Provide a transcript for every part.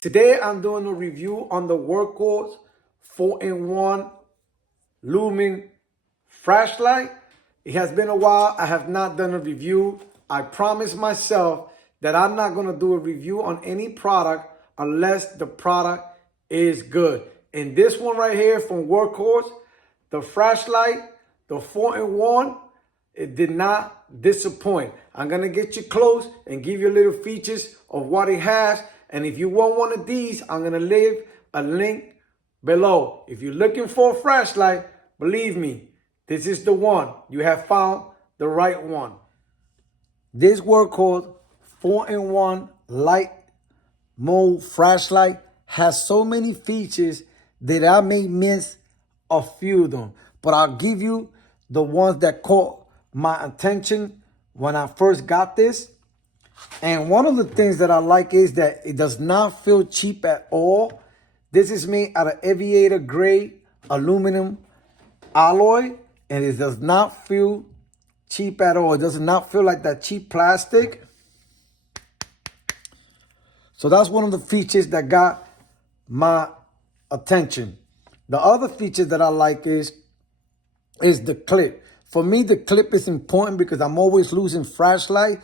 Today I'm doing a review on the WURKKOS 4-in-1 lumen flashlight. It has been a while. I have not done a review. I promised myself that I'm not going to do a review on any product unless the product is good. And this one right here from WURKKOS, the flashlight, the 4-in-1, it did not disappoint. I'm going to get you close and give you little features of what it has. And if you want one of these, I'm going to leave a link below. If you're looking for a flashlight, believe me, this is the one. You have found the right one. This WURKKOS 4-in-1 light mode flashlight has so many features that I may miss a few of them. But I'll give you the ones that caught my attention when I first got this. And one of the things that I like is that it does not feel cheap at all. This is made out of aviator grade aluminum alloy, and it does not feel cheap at all. It does not feel like that cheap plastic. So that's one of the features that got my attention. The other feature that I like is the clip. For me, the clip is important because I'm always losing flashlight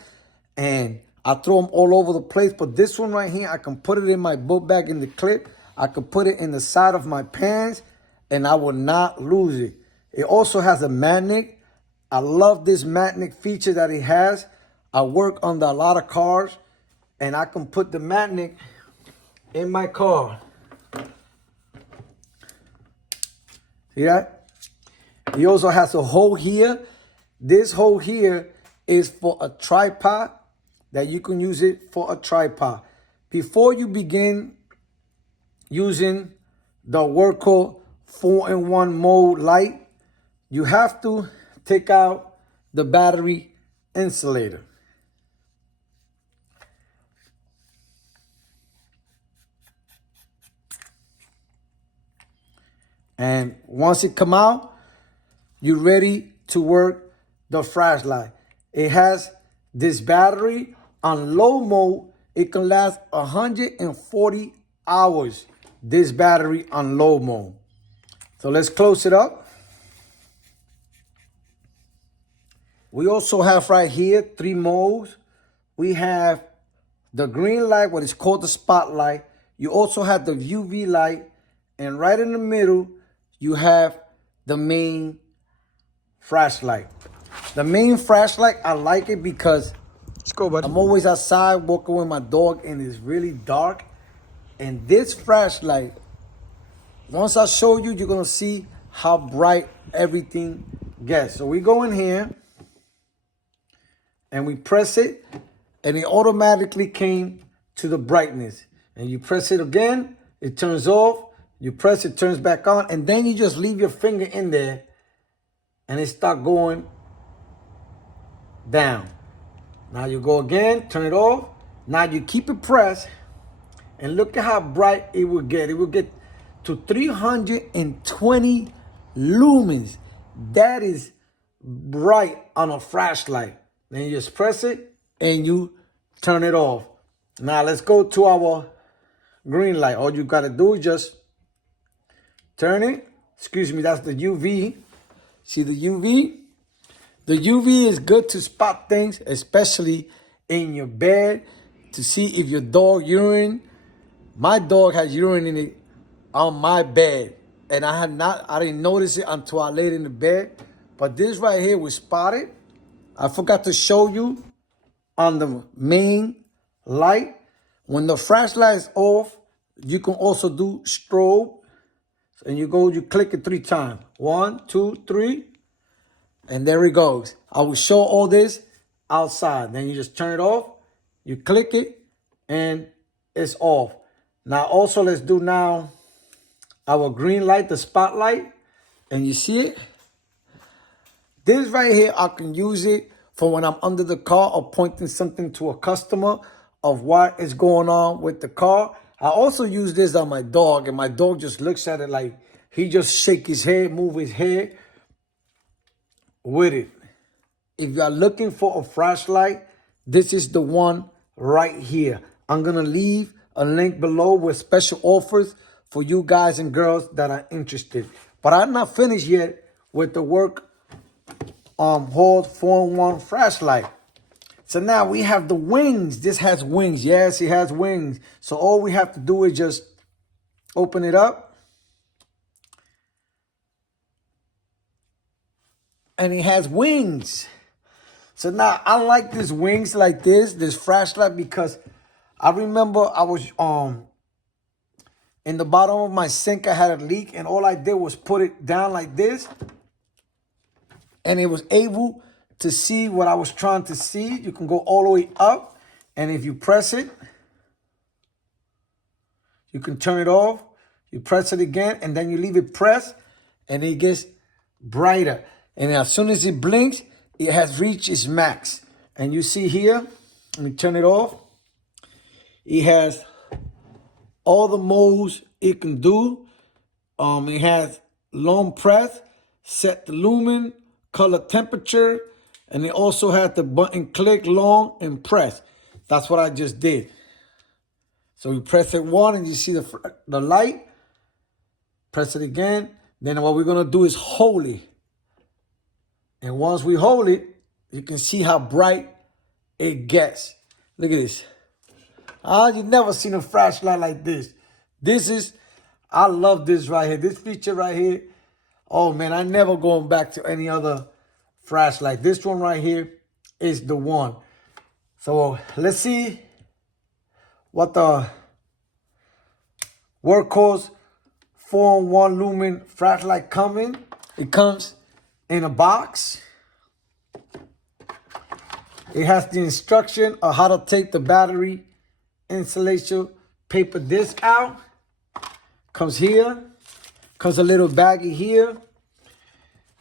and I throw them all over the place. But this one right here, I can put it in my book bag in the clip. I can put it in the side of my pants and I will not lose it. It also has a magnet. I love this magnet feature that it has. I work on a lot of cars and I can put the magnet in my car. See that? He also has a hole here. This hole here is for a tripod, that you can use it for a tripod. Before you begin using the WURKKOS 4-in-1 mode light, you have to take out the battery insulator. And once it come out, you're ready to work the flashlight. It has this battery on low mode. It can last 140 hours, this battery on low mode. So let's close it up. We also have right here 3 modes. We have the green light, what is called the spotlight. You also have the UV light. And right in the middle, you have the main flashlight. The main flashlight, I like it because let's go, buddy. I'm always outside walking with my dog and it's really dark. And this flashlight, once I show you, you're gonna see how bright everything gets. So we go in here and we press it and it automatically came to the brightness. And you press it again, it turns off. You press it, turns back on, and then you just leave your finger in there and it start going down. Now you go again, turn it off. Now you keep it pressed and look at how bright it will get. It will get to 320 lumens. That is bright on a flashlight. Then you just press it and you turn it off. Now let's go to our green light. All you gotta do is just turn it. Excuse me, that's the UV. See the UV? The UV is good to spot things, especially in your bed, to see if your dog urine. My dog has urine in it on my bed, and I didn't notice it until I laid in the bed. But this right here was spotted. I forgot to show you on the main light. When the flashlight is off, you can also do strobe. And you click it 3 times. 1, 2, 3. And there it goes. I will show all this outside. Then you just turn it off. You click it and it's off. Now also let's do now our green light, the spotlight. And you see it? This right here, I can use it for when I'm under the car or pointing something to a customer of what is going on with the car. I also use this on my dog, and my dog just looks at it like he just shake his head, move his head with it. If you are looking for a flashlight, this is the one right here. I'm going to leave a link below with special offers for you guys and girls that are interested. But I'm not finished yet with the work Hold 4-in-1 flashlight. So now we have the wings. This has wings. Yes, it has wings. So all we have to do is just open it up. And it has wings. So now I like these wings like this flashlight, because I remember I was in the bottom of my sink, I had a leak, and all I did was put it down like this. And it was able to see what I was trying to see. You can go all the way up, and if you press it, you can turn it off. You press it again, and then you leave it pressed, and it gets brighter. And as soon as it blinks, it has reached its max. And you see here, let me turn it off. It has all the modes it can do. It has long press, set the lumen, color temperature, and it also has the button click, long, and press. That's what I just did. So you press it once, and you see the light. Press it again. Then what we're gonna do is hold it. And once we hold it, you can see how bright it gets. Look at this. You've never seen a flashlight like this. I love this right here. This feature right here. Oh man, I'm never going back to any other flashlight. This one right here is the one. So let's see what the WURKKOS 4-in-1 lumen flashlight comes in. It comes in a box. It has the instruction of how to take the battery insulation paper disc out. Comes here. Comes a little baggie here.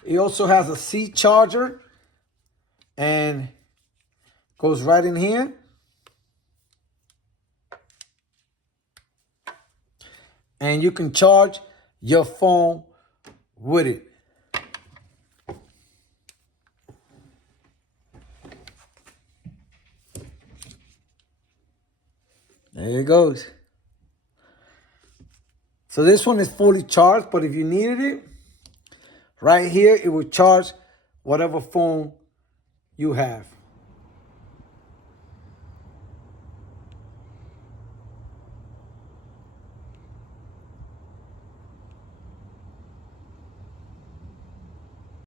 It also has a C charger, and goes right in here. And you can charge your phone with it. There it goes. So this one is fully charged, but if you needed it, right here, it will charge whatever phone you have.